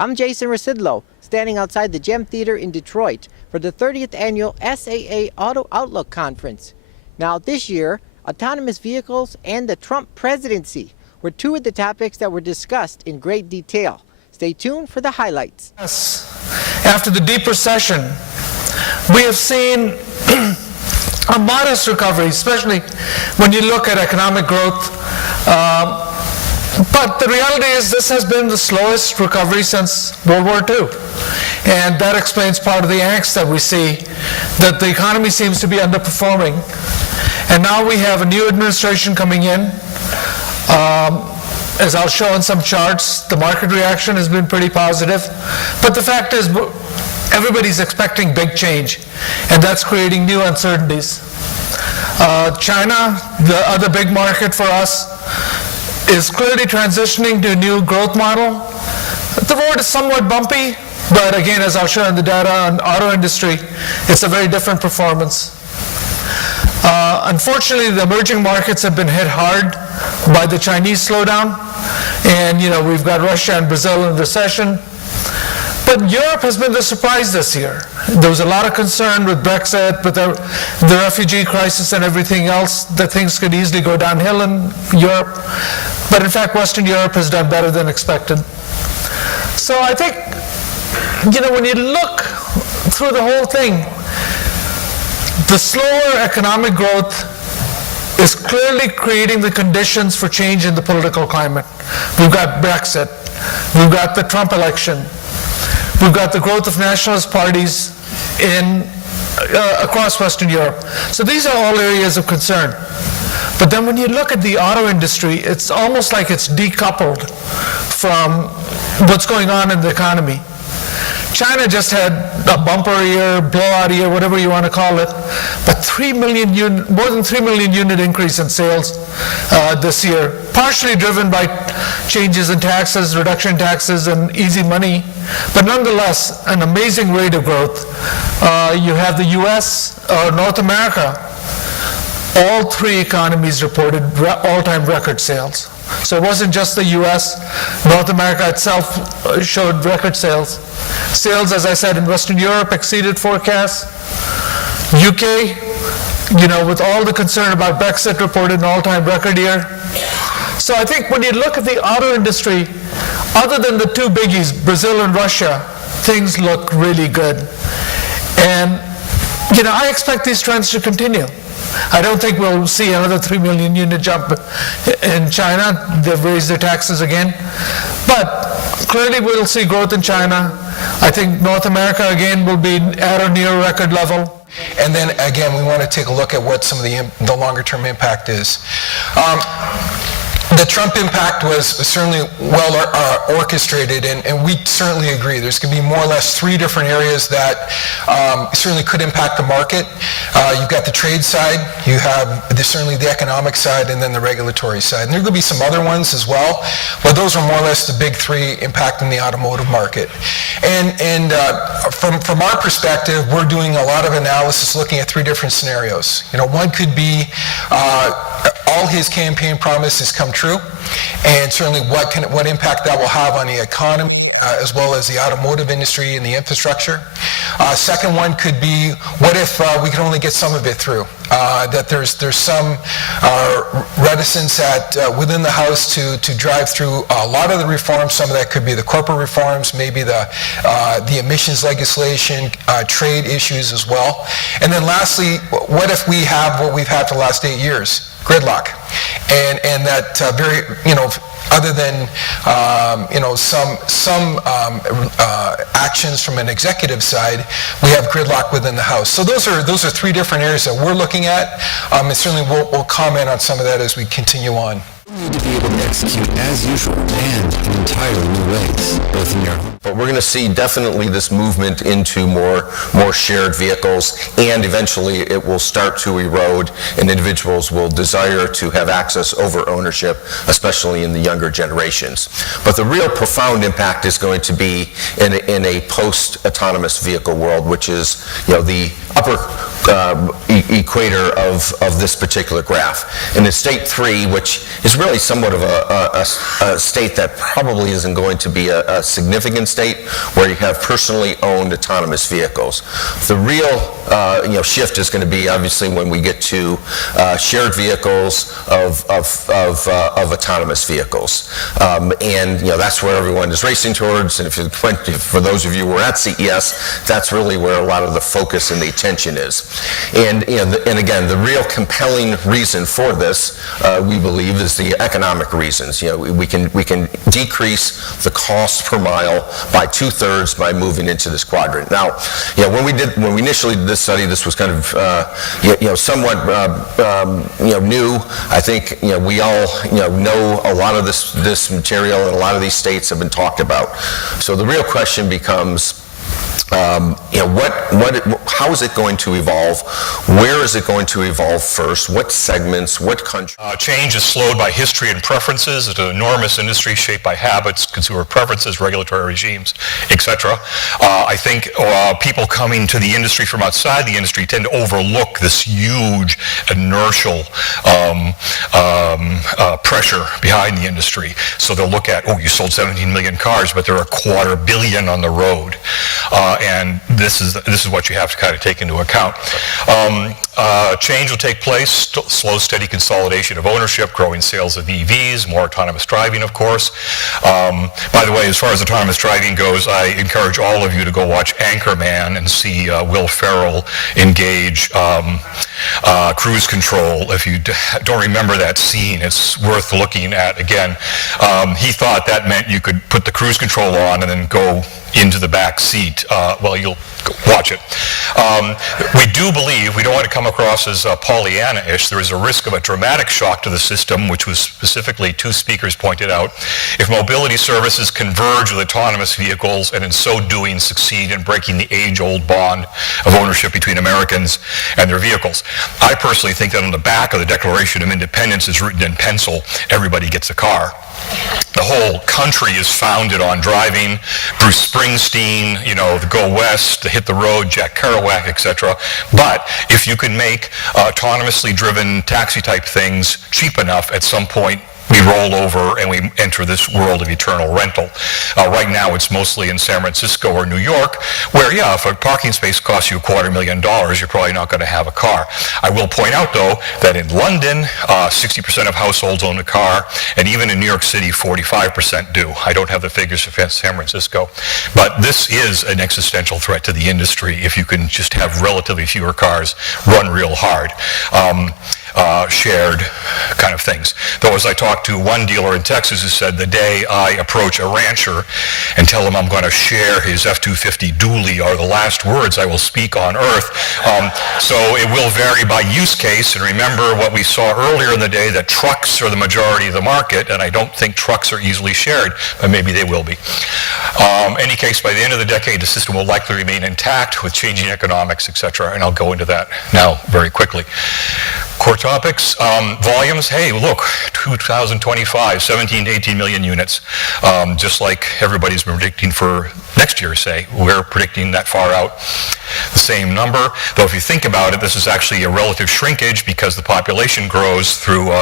I'm Jason Rasidlo, standing outside the Gem Theater in Detroit for the 30th annual SAA Auto Outlook Conference. Now this year, autonomous vehicles and the Trump presidency were two of the topics that were discussed in great detail. Stay tuned for the highlights. After the deep recession, we have seen a modest recovery, especially when you look at economic growth. But the reality is this has been the slowest recovery since World War II. And that explains part of the angst that we see, that the economy seems to be underperforming. And now we have a new administration coming in. As I'll show in some charts, the market reaction has been pretty positive. But the fact is, everybody's expecting big change, and that's creating new uncertainties. China, the other big market for us, is clearly transitioning to a new growth model. The road is somewhat bumpy, but again, as I'll show in the data on auto industry, it's a very different performance. Unfortunately, the emerging markets have been hit hard by the Chinese slowdown, and we've got Russia and Brazil in recession. But Europe has been the surprise this year. There was a lot of concern with Brexit, with the refugee crisis and everything else, that things could easily go downhill in Europe. But in fact, Western Europe has done better than expected. So I think, when you look through the whole thing, the slower economic growth is clearly creating the conditions for change in the political climate. We've got Brexit. We've got the Trump election. We've got the growth of nationalist parties across Western Europe. So these are all areas of concern. But then when you look at the auto industry, it's almost like it's decoupled from what's going on in the economy. China just had a bumper year, blowout year, whatever you want to call it, but more than 3 million unit increase in sales this year, partially driven by changes in taxes, reduction in taxes, and easy money, but nonetheless, an amazing rate of growth. You have the US, North America, all three economies reported all-time record sales. So it wasn't just the US, North America itself showed record sales. Sales, as I said, in Western Europe exceeded forecasts. UK, with all the concern about Brexit, reported an all-time record year. So I think when you look at the auto industry, other than the two biggies, Brazil and Russia, things look really good. And, I expect these trends to continue. I don't think we'll see another 3 million unit jump in China. They've raised their taxes again. But clearly we'll see growth in China. I think North America, again, will be at or near record level. And then, again, we want to take a look at what some of the longer-term impact is. The Trump impact was certainly well orchestrated, and we certainly agree. There's going to be more or less three different areas that certainly could impact the market. You've got the trade side, you have certainly the economic side, and then the regulatory side. And there are going to be some other ones as well, but those are more or less the big three impacting the automotive market. And from our perspective, we're doing a lot of analysis looking at three different scenarios. One could be all his campaign promises come true, and certainly what impact that will have on the economy, as well as the automotive industry and the infrastructure. Second one could be, what if we can only get some of it through? That there's some reticence within the House to drive through a lot of the reforms. Some of that could be the corporate reforms, maybe the emissions legislation, trade issues as well. And then lastly, what if we have what we've had for the last 8 years? Gridlock, and that very, other than some actions from an executive side, we have gridlock within the House. So those are three different areas that we're looking at, and certainly we'll comment on some of that as we continue on. You need to be able to execute as usual and in entirely new ways, both in your home. But we're going to see definitely this movement into more shared vehicles, and eventually it will start to erode, and individuals will desire to have access over ownership, especially in the younger generations. But the real profound impact is going to be in a post-autonomous vehicle world, which is the upper equator of this particular graph. And in state 3, which is really somewhat of a state that probably isn't going to be a significant state, where you have personally owned autonomous vehicles. The real shift is going to be obviously when we get to shared vehicles of autonomous vehicles. And that's where everyone is racing towards. And for those of you who were at CES, that's really where a lot of the focus and the attention is. And again, the real compelling reason for this, we believe, is the economic reasons. We can decrease the cost per mile by 2/3 by moving into this quadrant. Now, when we initially did this study, this was kind of somewhat new. I think we all know a lot of this material, and a lot of these states have been talked about. So the real question becomes, how is it going to evolve? Where is it going to evolve first? What segments? What countries? Change is slowed by history and preferences. It's an enormous industry shaped by habits, consumer preferences, regulatory regimes, etc. I think people coming to the industry from outside the industry tend to overlook this huge inertial pressure behind the industry. So they'll look at, you sold 17 million cars, but there are 250 million on the road. And this is what you have to kind of take into account. Change will take place, slow, steady consolidation of ownership, growing sales of EVs, more autonomous driving, of course. By the way, as far as autonomous driving goes, I encourage all of you to go watch Anchorman and see Will Ferrell engage cruise control. If you don't remember that scene, it's worth looking at again. He thought that meant you could put the cruise control on and then go into the back seat. Well, you'll watch it. We do believe, we don't want to come across as Pollyanna-ish, there is a risk of a dramatic shock to the system, which was specifically 2 speakers pointed out, if mobility services converge with autonomous vehicles and in so doing succeed in breaking the age-old bond of ownership between Americans and their vehicles. I personally think that on the back of the Declaration of Independence is written in pencil, everybody gets a car. The whole country is founded on driving. Bruce Springsteen, the Go West, the Hit the Road, Jack Kerouac, etc. But if you can make autonomously driven taxi-type things cheap enough, at some point we roll over and we enter this world of eternal rental. Right now it's mostly in San Francisco or New York, where, if a parking space costs you $250,000, you're probably not going to have a car. I will point out, though, that in London, 60% of households own a car, and even in New York City, 45% do. I don't have the figures for San Francisco. But this is an existential threat to the industry if you can just have relatively fewer cars run real hard. Shared kind of things. Though as I talked to one dealer in Texas who said, the day I approach a rancher and tell him I'm going to share his F-250 dually are the last words I will speak on earth. So it will vary by use case, and remember what we saw earlier in the day, that trucks are the majority of the market, and I don't think trucks are easily shared, but maybe they will be. Any case, by the end of the decade, the system will likely remain intact with changing economics, etc., and I'll go into that now very quickly. Core topics, volumes, hey, look, 2025, 17 to 18 million units, just like everybody's been predicting for next year, say. We're predicting that far out the same number, though if you think about it, this is actually a relative shrinkage because the population grows through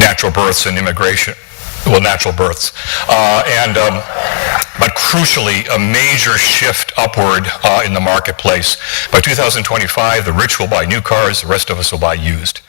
natural births and immigration. Well, natural births. But crucially, a major shift upward in the marketplace. By 2025, the rich will buy new cars, the rest of us will buy used.